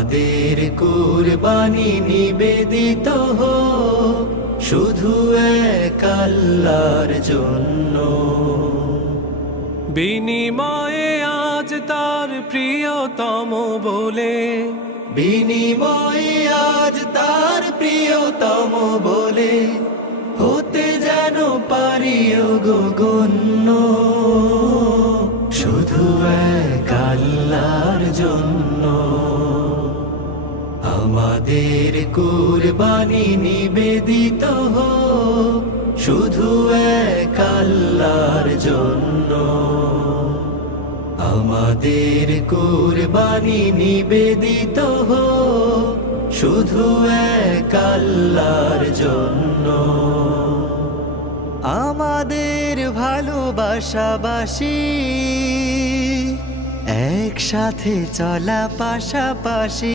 আমাদের কুরবানি নিবেদিত হোক শুধু এক আল্লাহর জন্য। বিনিময়ে আজ তার প্রিয়তম বলে, বিনিময়ে আজ তার প্রিয়তম বলে হতে যেন পারি গগন্য, শুধু এক আল্লাহর জন্য। আমাদের কুরবানি নিবেদিত হোক শুধু এক আল্লাহর জন্য। আমাদের কুরবানি নিবেদিত হোক শুধু এক আল্লাহর জন্য। আমাদের ভালোবাসাবাসী একসাথে চলা পাশাপাশি।